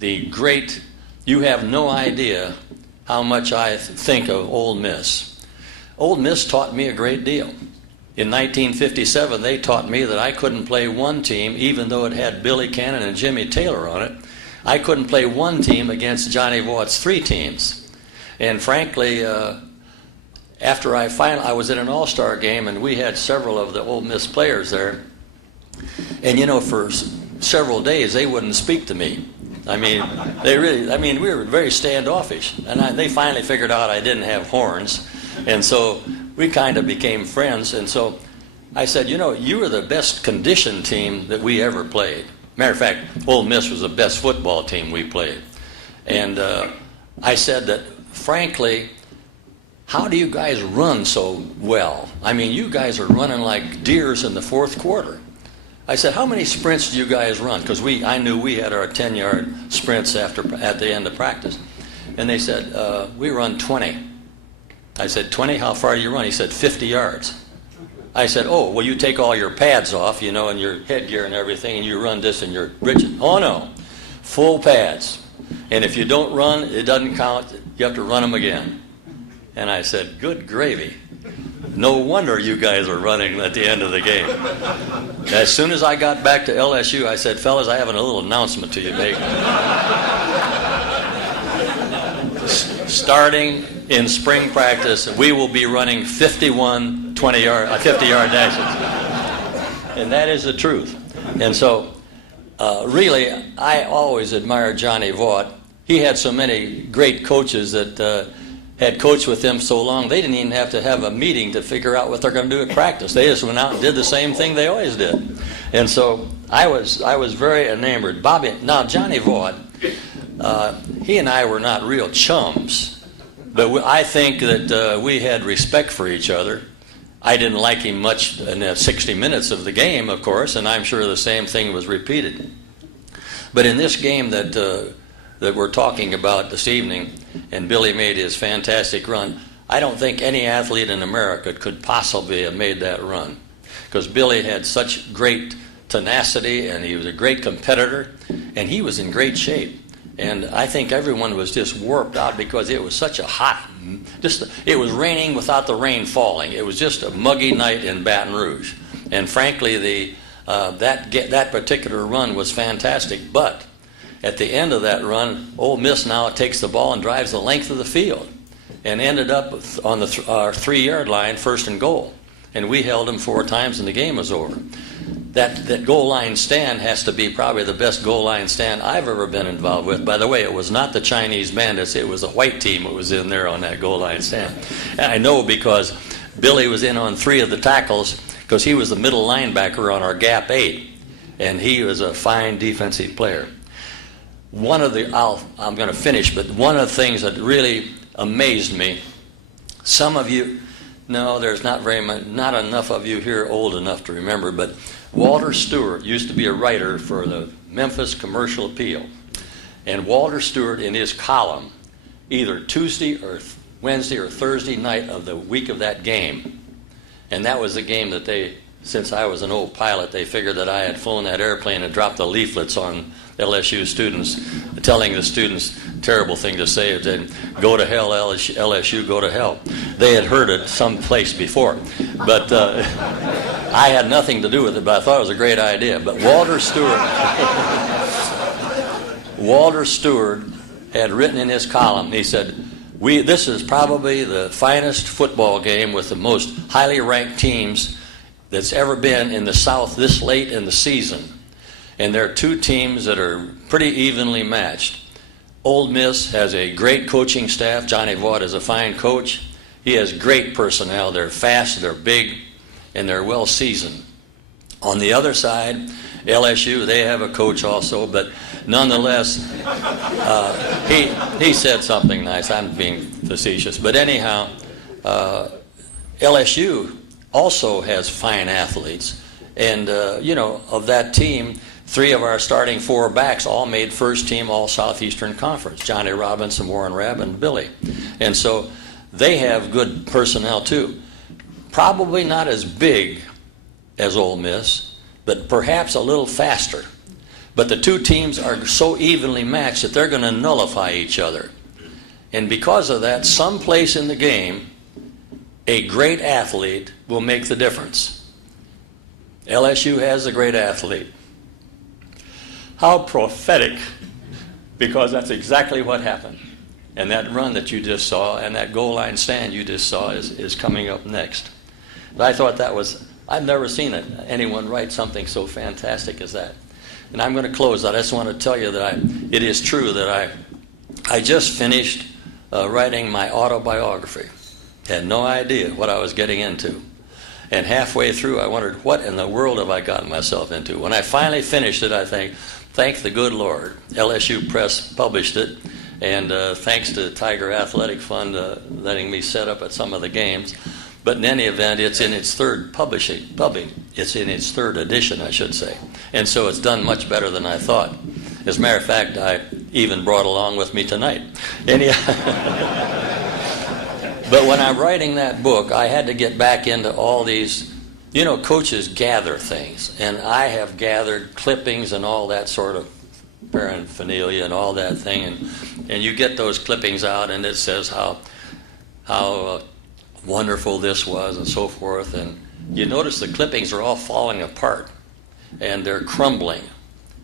the great, you have no idea how much I think of Ole Miss. Ole Miss taught me a great deal. In 1957, they taught me that I couldn't play one team, even though it had Billy Cannon and Jimmy Taylor on it. I couldn't play one team against Johnny Vaught's 3 teams. And frankly, after I was in an all-star game, and we had several of the Ole Miss players there. And for several days, they wouldn't speak to me. I mean, we were very standoffish. And they finally figured out I didn't have horns. And so we kind of became friends. And so I said, you were the best conditioned team that we ever played. Matter of fact, Ole Miss was the best football team we played. And I said that, frankly, how do you guys run so well? I mean, you guys are running like deers in the 4th quarter. I said, how many sprints do you guys run? Because I knew we had our 10-yard sprints at the end of practice. And they said, we run 20. I said, 20? How far do you run? He said, 50 yards. I said, oh, well, you take all your pads off, and your headgear and everything, and you run this in your breeches. Oh, no. Full pads. And if you don't run, it doesn't count. You have to run them again. And I said, good gravy. No wonder you guys are running at the end of the game. As soon as I got back to LSU, I said, fellas, I have a little announcement to you make. Starting in spring practice, we will be running 51 50-yard dashes. And that is the truth. And so, really, I always admired Johnny Vaught. He had so many great coaches that had coached with them so long, they didn't even have to have a meeting to figure out what they're going to do at practice. They just went out and did the same thing they always did. And so I was very enamored. Johnny Vaught, he and I were not real chums, but I think that we had respect for each other. I didn't like him much in the 60 minutes of the game, of course, and I'm sure the same thing was repeated. But in this game that we're talking about this evening, and Billy made his fantastic run, I don't think any athlete in America could possibly have made that run, because Billy had such great tenacity, and he was a great competitor, and he was in great shape. And I think everyone was just warped out because it was such a hot, it was raining without the rain falling. It was just a muggy night in Baton Rouge. And frankly, that particular run was fantastic. But at the end of that run, Ole Miss now takes the ball and drives the length of the field and ended up on our 3-yard line, 1st and goal. And we held them 4 times and the game was over. That goal line stand has to be probably the best goal line stand I've ever been involved with. By the way, it was not the Chinese Bandits. It was the white team that was in there on that goal line stand. And I know because Billy was in on 3 of the tackles because he was the middle linebacker on our gap 8. And he was a fine defensive player. I'm going to finish, but one of the things that really amazed me, some of you, no, there's not enough of you here old enough to remember, but Walter Stewart used to be a writer for the Memphis Commercial Appeal. And Walter Stewart, in his column, either Tuesday or Wednesday or Thursday night of the week of that game, and that was the game that since I was an old pilot, they figured that I had flown that airplane and dropped the leaflets on LSU students, telling the students terrible thing to say, then go to hell, LSU, go to hell. They had heard it someplace before, but I had nothing to do with it, but I thought it was a great idea. But Walter Stewart had written in his column, he said, this is probably the finest football game with the most highly ranked teams that's ever been in the South this late in the season. And there are 2 teams that are pretty evenly matched. Ole Miss has a great coaching staff. Johnny Vaught is a fine coach. He has great personnel. They're fast, they're big, and they're well seasoned. On the other side, LSU, they have a coach also, but nonetheless, he said something nice. I'm being facetious. But anyhow, LSU also has fine athletes. And, of that team, 3 of our starting 4 backs all made first team All-Southeastern Conference. Johnny Robinson, Warren Rabb, and Billy. And so they have good personnel too. Probably not as big as Ole Miss, but perhaps a little faster. But the two teams are so evenly matched that they're going to nullify each other. And because of that, someplace in the game, a great athlete will make the difference. LSU has a great athlete. How prophetic, because that's exactly what happened. And that run that you just saw and that goal line stand you just saw is coming up next. But I thought that was, I've never seen anyone write something so fantastic as that. And I'm going to close. I just want to tell you that it is true that I just finished writing my autobiography. Had no idea what I was getting into. And halfway through, I wondered, what in the world have I gotten myself into? When I finally finished it, I think, thank the good Lord. LSU Press published it, and thanks to Tiger Athletic Fund letting me set up at some of the games. But in any event, it's in its third it's in its third edition, I should say. And so it's done much better than I thought. As a matter of fact, I even brought along with me tonight. But when I'm writing that book, I had to get back into all these, coaches gather things. And I have gathered clippings and all that sort of paraphernalia and all that thing. And you get those clippings out, and it says how wonderful this was and so forth. And you notice the clippings are all falling apart. And they're crumbling.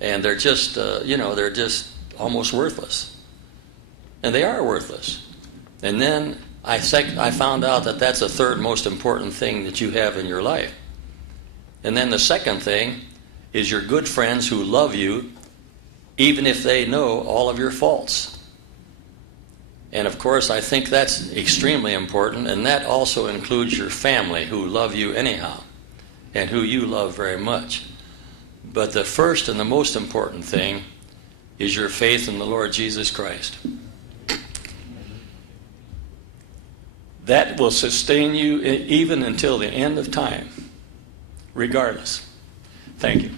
And they're just, they're just almost worthless. And they are worthless. And then I found out that that's the third most important thing that you have in your life. And then the second thing is your good friends who love you, even if they know all of your faults. And of course, I think that's extremely important, and that also includes your family who love you anyhow, and who you love very much. But the first and the most important thing is your faith in the Lord Jesus Christ. That will sustain you even until the end of time, regardless. Thank you.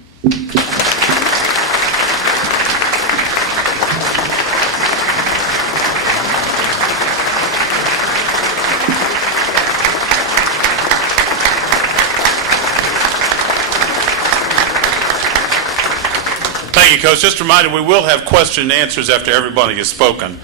Thank you, Coach. Just a reminder, we will have question and answers after everybody has spoken.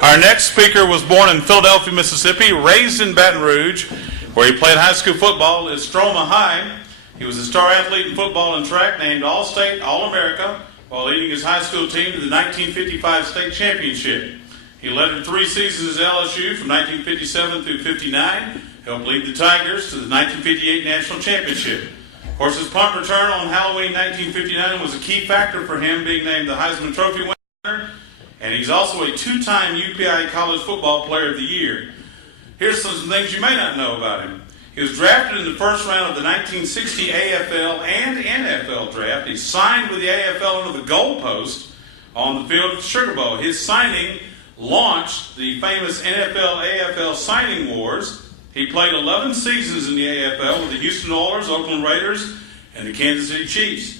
Our next speaker was born in Philadelphia, Mississippi, raised in Baton Rouge, where he played high school football at Stroma High. He was a star athlete in football and track, named All-State, All-America, while leading his high school team to the 1955 state championship. He led 3 seasons at LSU from 1957 through 59, helped lead the Tigers to the 1958 national championship. Of course, his punt return on Halloween 1959 was a key factor for him being named the Heisman Trophy winner, and he's also a 2-time UPI College Football Player of the Year. Here's some things you may not know about him. He was drafted in the first round of the 1960 AFL and NFL draft. He signed with the AFL under the goalpost on the field of the Sugar Bowl. His signing launched the famous NFL-AFL signing wars. He played 11 seasons in the AFL with the Houston Oilers, Oakland Raiders, and the Kansas City Chiefs.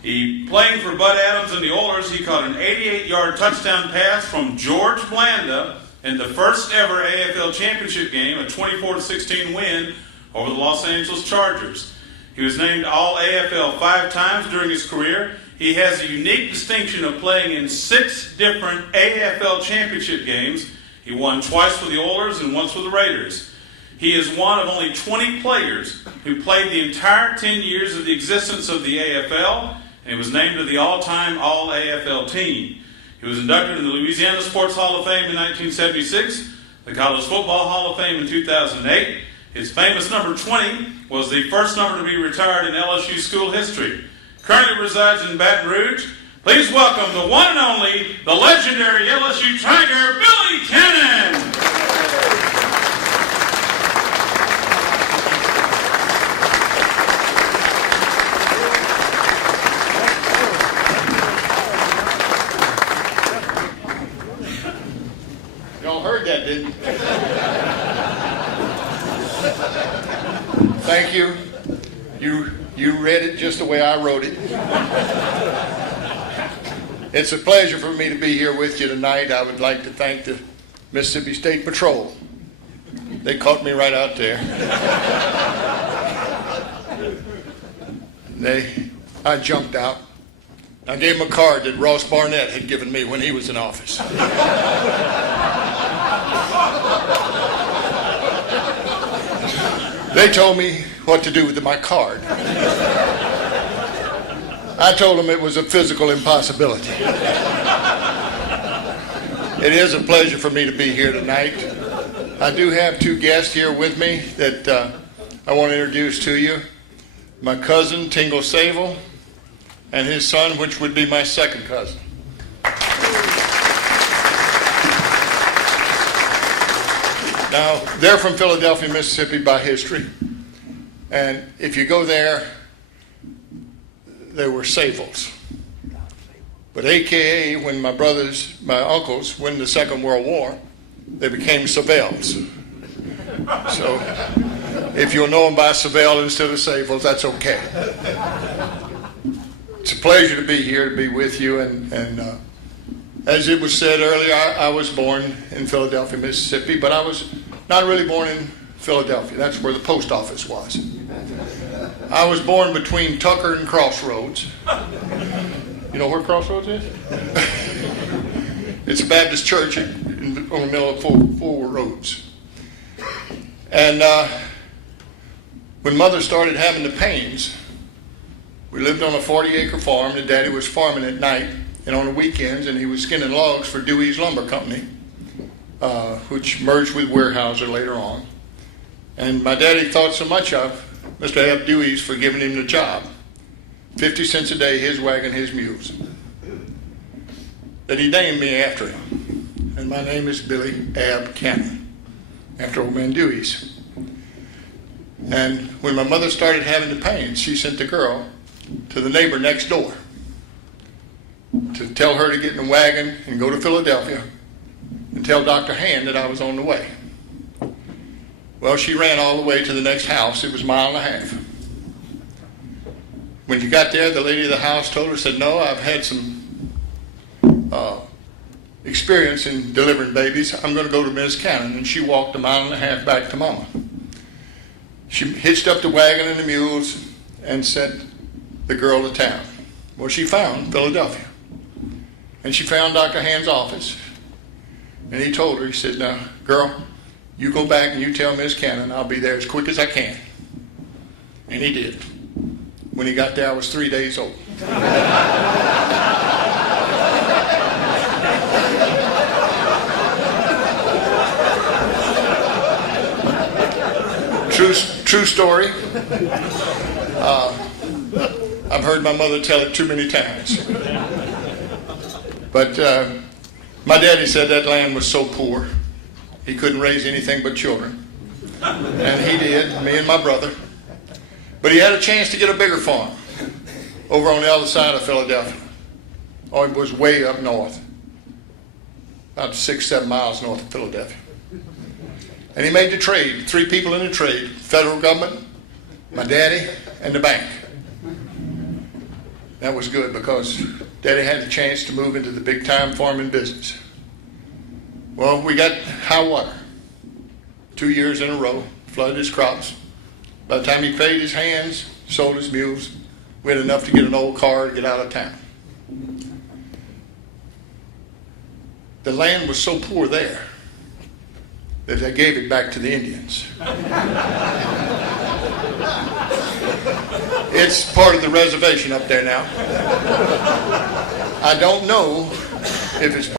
Playing for Bud Adams and the Oilers, he caught an 88-yard touchdown pass from George Blanda in the first ever AFL championship game, a 24-16 win over the Los Angeles Chargers. He was named All-AFL 5 times during his career. He has a unique distinction of playing in 6 different AFL championship games. He won twice for the Oilers and once for the Raiders. He is one of only 20 players who played the entire 10 years of the existence of the AFL, and he was named to the all-time All-AFL team. He was inducted in the Louisiana Sports Hall of Fame in 1976, the College Football Hall of Fame in 2008. His famous number 20 was the first number to be retired in LSU school history. Currently resides in Baton Rouge. Please welcome the one and only, the legendary LSU Tiger, Billy Cannon. That didn't. Thank you. You read it just the way I wrote it. It's a pleasure for me to be here with you tonight. I would like to thank the Mississippi State Patrol. They caught me right out there. I jumped out I gave him a card that Ross Barnett had given me when he was in office. They told me what to do with my card. I told them it was a physical impossibility. It is a pleasure for me to be here tonight. I do have two guests here with me that I want to introduce to you. My cousin, Tingle Sable, and his son, which would be my second cousin. Now, they're from Philadelphia, Mississippi by history. And if you go there, they were Sables. But AKA, when my uncles, win the Second World War, they became Savelles. So if you'll know them by Savelle instead of Sables, that's okay. It's a pleasure to be here, to be with you. And as it was said earlier, I was born in Philadelphia, Mississippi, but I was not really born in Philadelphia. That's where the post office was. I was born between Tucker and Crossroads. You know where Crossroads is? It's a Baptist church on the middle of four roads. And when Mother started having the pains, we lived on a 40-acre farm, and Daddy was farming at night and on the weekends, and he was skinning logs for Dewey's Lumber Company, which merged with Weyerhaeuser later on. And my daddy thought so much of Mr. Ab Dewey's for giving him the job, 50 cents a day, his wagon, his mules, that he named me after him. And my name is Billy Ab Cannon, after old man Dewey's. And when my mother started having the pains, she sent the girl to the neighbor next door to tell her to get in the wagon and go to Philadelphia and tell Dr. Hand that I was on the way. Well, she ran all the way to the next house. It was a mile and a half. When she got there, the lady of the house told her, said, "No, I've had some experience in delivering babies. I'm going to go to Ms. Cannon." And she walked a mile and a half back to Mama. She hitched up the wagon and the mules and sent the girl to town. Well, she found Philadelphia. And she found Dr. Hand's office. And he told her, he said, "Now, girl, you go back and you tell Ms. Cannon I'll be there as quick as I can." And he did. When he got there, I was 3 days old. True story. I've heard my mother tell it too many times. But my daddy said that land was so poor, he couldn't raise anything but children. And he did, me and my brother. But he had a chance to get a bigger farm over on the other side of Philadelphia. Oh, it was way up north, about 6-7 miles north of Philadelphia. And he made the trade, 3 people in the trade: federal government, my daddy, and the bank. That was good because Daddy had the chance to move into the big-time farming business. Well, we got high water 2 years in a row, flooded his crops. By the time he paid his hands, sold his mules, we had enough to get an old car to get out of town. The land was so poor there that they gave it back to the Indians. It's part of the reservation up there now. I don't know if it's